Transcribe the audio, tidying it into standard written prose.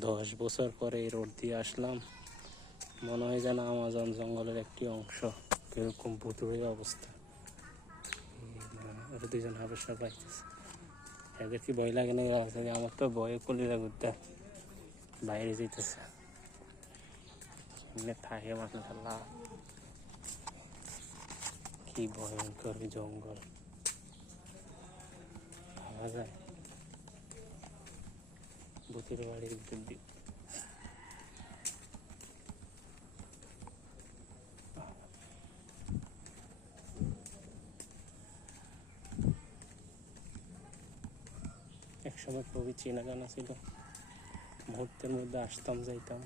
10 বছর পরে এই রোড দিয়ে আসলাম, মনে হয় যেন আমাজন জঙ্গলের একটি অংশ, কিরকম ভুতুড়ে অবস্থা। ওরা দুজন হাবেশা পাইতেছে, এদের কি ভয় লাগে না? আমার তো ভয়ে কলিজা ঘুরতে বাইরে যেতেছে। এমনি থাকে মাসাল্লাহ, কি ভয়ঙ্কর জঙ্গল, ভাবা যায় ভূতের বাড়ির ভিতর দিয়ে। একসময় খুবই চেনা জানা ছিল, মুহূর্তের মধ্যে আসতাম যাইতাম।